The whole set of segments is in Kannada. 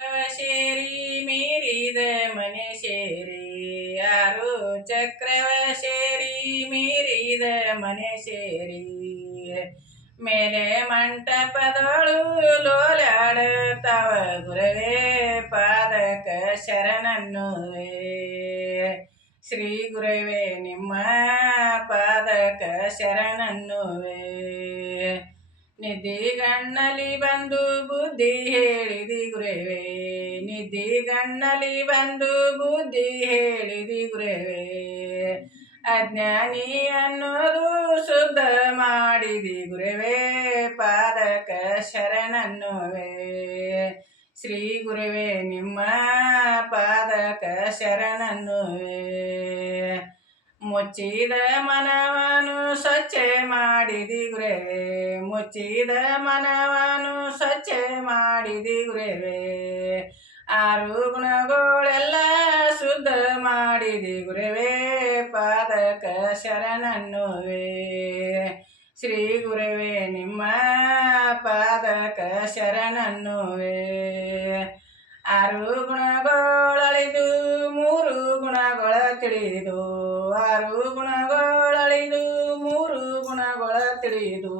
ಸೇರಿ ಮೀರಿದ ಮನೆ ಸೇರಿ ಯಾರು ಚಕ್ರವ ಸೇರಿ ಮೀರಿದ ಮನೆ ಸೇರಿ ಮೇಲೆ ಮಂಟಪದೊಳು ಲೋಲಾಡುತ್ತವ ಗುರವೇ ಪಾದಕ ಶರಣನ್ನುವೆ ಶ್ರೀ ಗುರವೇ ನಿಮ್ಮ ಪಾದಕ ಶರಣನ್ನುವೆ ನಿದ್ದಿಗಣ್ಣಲಿ ಬಂದು ಬುದ್ಧಿ ಹೇಳಿದಿ ಗುರುವೇ ನಿದ್ದಿಗಣ್ಣಲಿ ಬಂದು ಬುದ್ಧಿ ಹೇಳಿದಿ ಗುರುವೇ ಅಜ್ಞಾನಿ ಅನ್ನೋದು ಶುದ್ಧ ಮಾಡಿದಿ ಗುರುವೇ ಪಾದಕ ಶರಣನ್ನುವೆ ಶ್ರೀ ಗುರುವೇ ನಿಮ್ಮ ಪಾದಕ ಶರಣನ್ನುವೆ ಮುಚ್ಚಿದ ಮನವನು ಸ್ವಚ್ಛ ಮಾಡಿದಿ ಗುರುವೇ ಮುಚ್ಚಿದ ಮನವನು ಸ್ವಚ್ಛ ಮಾಡಿದಿ ಗುರುವೇ ಆರು ಗುಣಗಳೆಲ್ಲ ಶುದ್ಧ ಮಾಡಿದಿ ಗುರುವೇ ಪಾದಕ ಶರಣನ್ನುವೆ ಶ್ರೀ ಗುರುವೇ ನಿಮ್ಮ ಪಾದಕ ಶರಣನ್ನುವೆ ಆರು ಗುಣಗಳಳಿದು ಮೂರು ಗುಣಗಳ ತಿಳಿದು ಆರು ಗುಣಗಳಳಿದು ಮೂರು ಗುಣಗಳ ತಿಳಿದು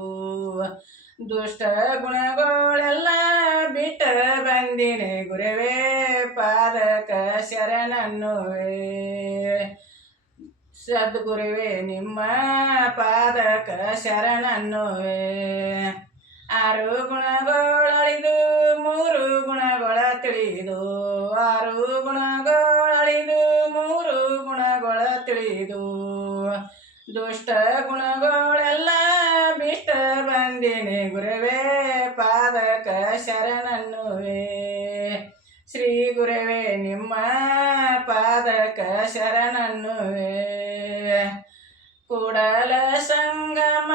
ದುಷ್ಟ ಗುಣಗಳೆಲ್ಲ ಬಿಟ್ಟ ಬಂದಿನಿ ಗುರುವೇ ಪಾದಕ ಶರಣನ್ನುವೆ ಸದ್ಗುರುವೇ ನಿಮ್ಮ ಪಾದಕ ಶರಣನ್ನುವೆ ಆರು ಗುಣಗಳಳಿದು ಮೂರು ಗುಣಗಳ ತಿಳಿದು ಆರು ಗುಣಗಳಳಿದು ಮೂರು ಗುಣಗಳ ತಿಳಿದು ದುಷ್ಟ ಗುಣಗಳೆಲ್ಲ ಬಿಷ್ಟ ಬಂದಿನಿ ಗುರುವೇ ಪಾದಕ ಶರಣನ್ನುವೆ ಶ್ರೀ ಗುರುವೇ ನಿಮ್ಮ ಪಾದಕ ಶರಣನ್ನುವೆ ಕೂಡಲ ಸಂಗಮ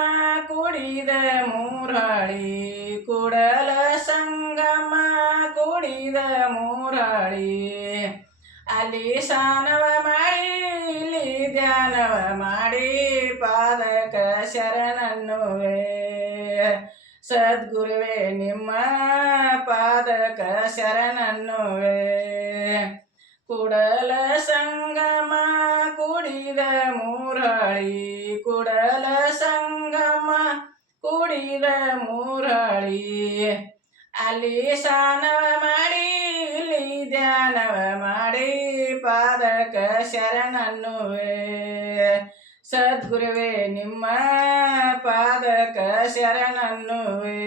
ಕೂಡಿದ ಮೂರಾಳಿ ಕೂಡಲ ಸಂಗಮ ಕೂಡಿದ ಮೂರಾಳಿ ಅಲ್ಲಿ ಸ್ನಾನವ ಮಾಡಿ ಇಲ್ಲಿ ಧ್ಯಾನವ ಮಾಡಿ ಪಾದಕ ಶರಣನ್ನುವೆ ಸದ್ಗುರುವೇ ನಿಮ್ಮ ಪಾದಕ ಶರಣನ್ನುವೆ ಕೂಡಲ ಸಂಗಮ ಕೂಡಿದ ಮೂರಾಳಿ ಕೂಡಲ ಸಂಗಮ ಕೂಡಿದ ಮೂರಾಳಿ ಅಲ್ಲಿ ಸ್ನಾನವ ಮಾಡಿ ಇಲ್ಲಿ ಧ್ಯಾನವ ಮಾಡಿ ಪಾದಕ ಶರಣನ್ನುವೆ ಸದ್ಗುರುವೇ ನಿಮ್ಮ ಪಾದಕ ಶರಣನ್ನುವೆ